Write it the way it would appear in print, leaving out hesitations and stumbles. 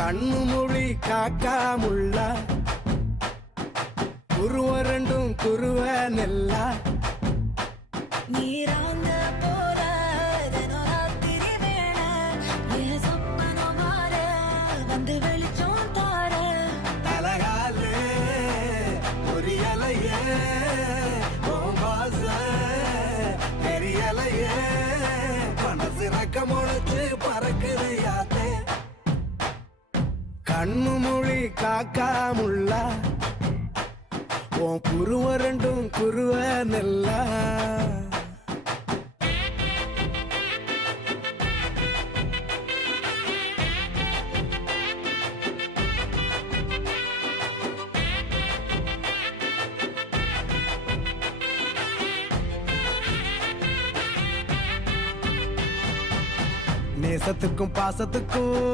கண்ணு மொழி காக்காமுள்ள குருவ ரெண்டும் குருவ நெல்லா நீராங்க போல தினராத்திரி வேண என் சொப்பனம் மாற வந்து வெளிச்சம் தார தலகாலே பொரியலையே ஓம்பாச பெரியலையே மனசு ரக்க முளைச்சு பறக்குது யாத்தே கண்ணு மொழி காக்காமுள்ள உன் குருவ ரெண்டும் குருவ நெல்லா நேசத்துக்கும் பாசத்துக்கும்